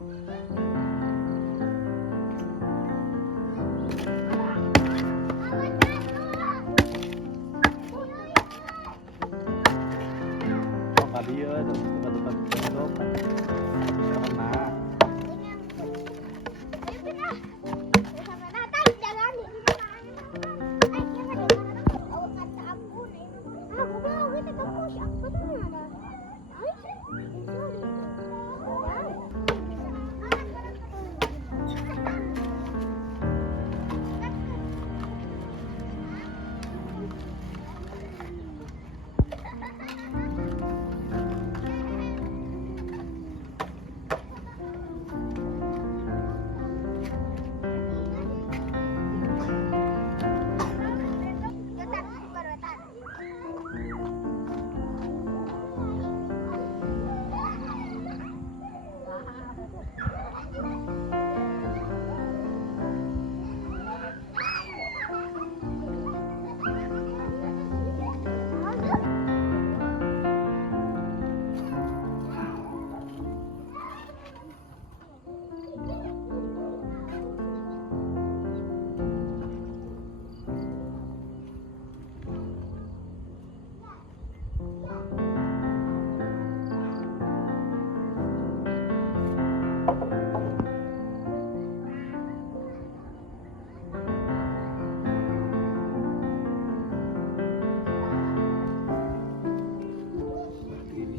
Dia tuh tempat-tempat belokan karena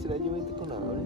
istilahnya itu kenapa?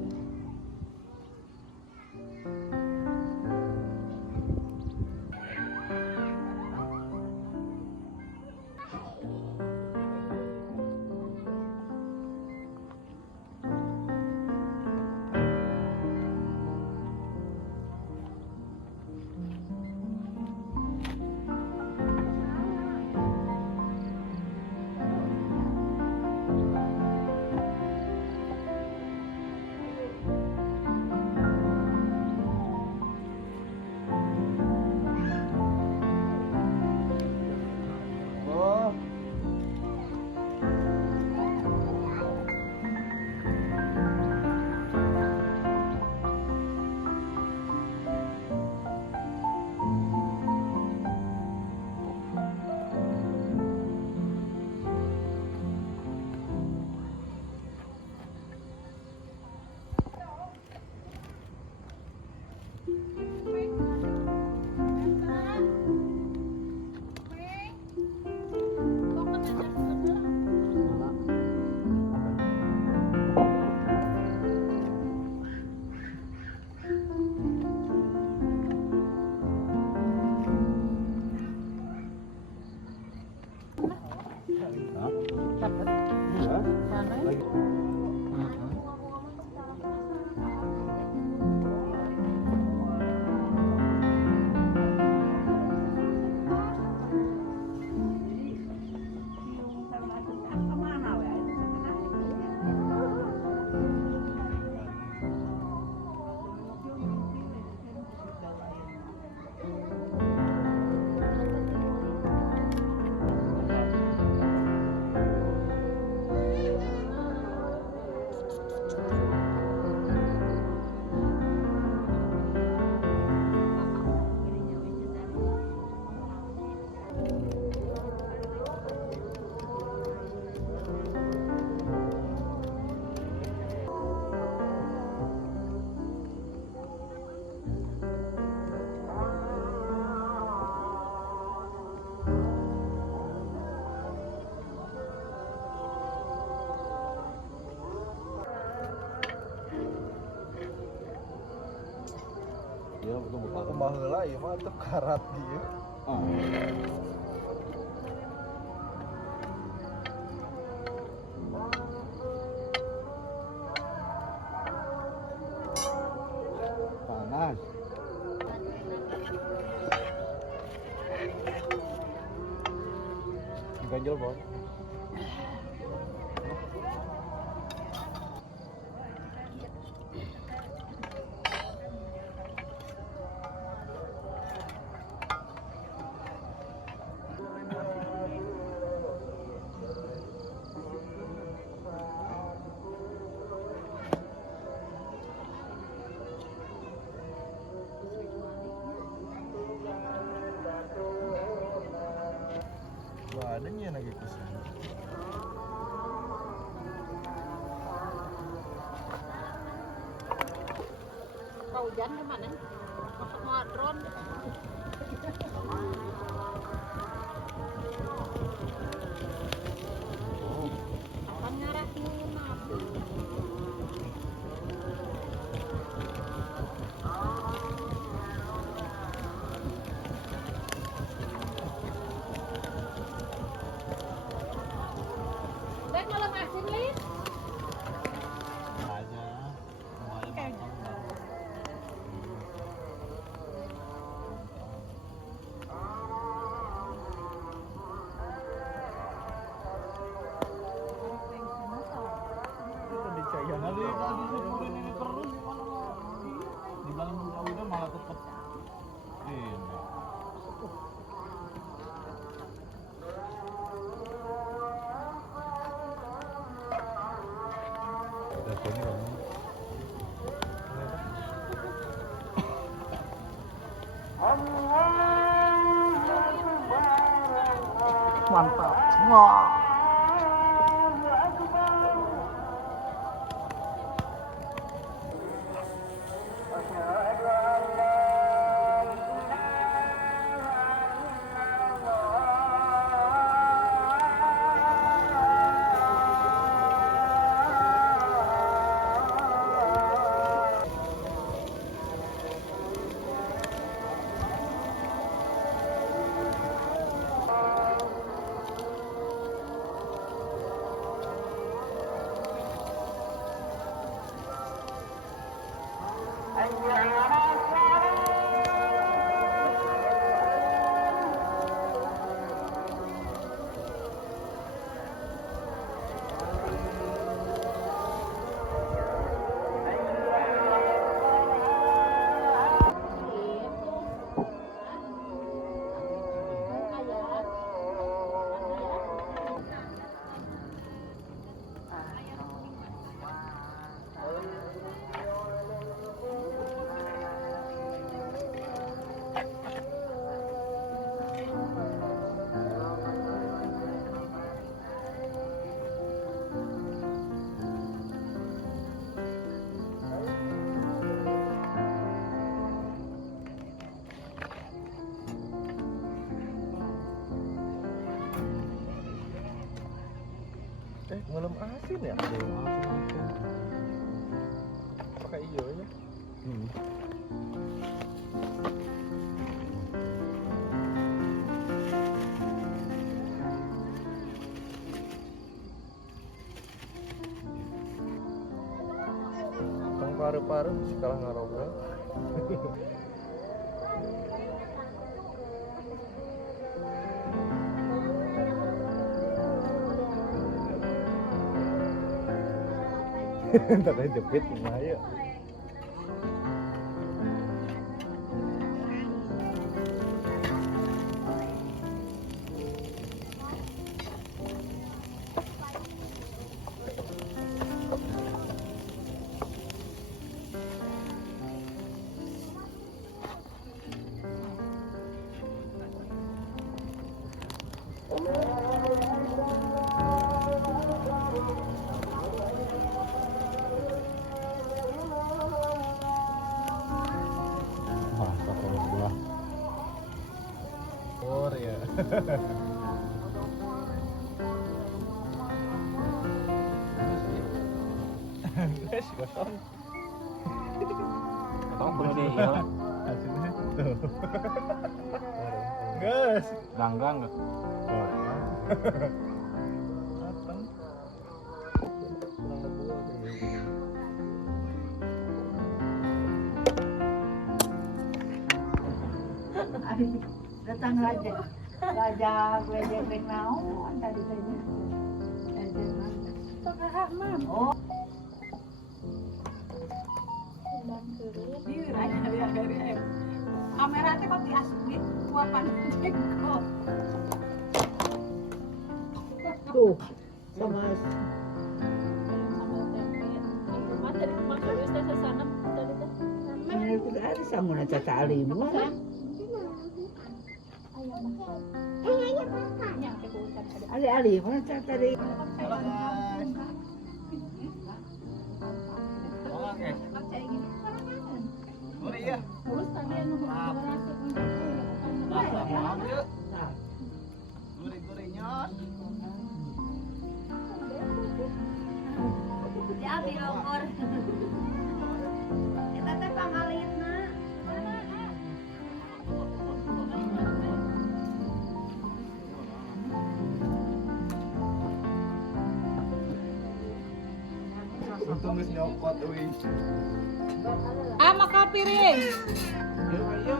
Ya, kumaha heula ieu mah teu karat ieu. panas. Ganjel, Bos. adanya lagi kusir. Kau hujan kemana? Masuk ngadron. Apa ngarah nabi? Dek malam asin Lin. Aja. Mau ada Kayaknya. matang. Itu dicayang. Tadi syukurin ini terus gimana mau? Dibilang udah malah tetep ini. Rasanya Mantap. Wah. Malam asin ya? Pakai hijau ya? Tang paru-paru kalah ngarobrol. Tak ada jepit ayo. masak kalau sebelah. Oh ya. Guys, kosong. Ketong perlu nih ya. Hasilnya tuh. Guys. Ganggang enggak? Matang. Kurang ngebuah deh. Datang raja gue jepeng naon tadi tadi. Pakai mam. Oh. Di raja dia kamera teh kok diasupin kuapan jengkol. Tuh, sama itu ada sama caca alim. Ali mana cari Halo guys. Oke. Boleh ya. Terus tadi anu Maaf yuk. Gurih-gurihnya. Abi longor. Eta teh pangalirna. Untung geus nyopot euy. Maka piring. Yuk ayo.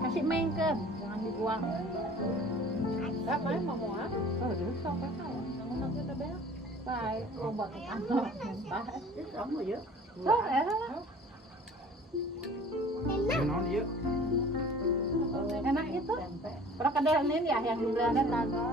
Kasih mengkem, jangan dibuang. Enggak main mau ah. Oh, dia sampai tahu. Nang kita beak. Baik, coba ke kantor. Kamu ya. Oh, Naon ieu? enak itu. Pernah kedelin ya yang di Belanda tangga.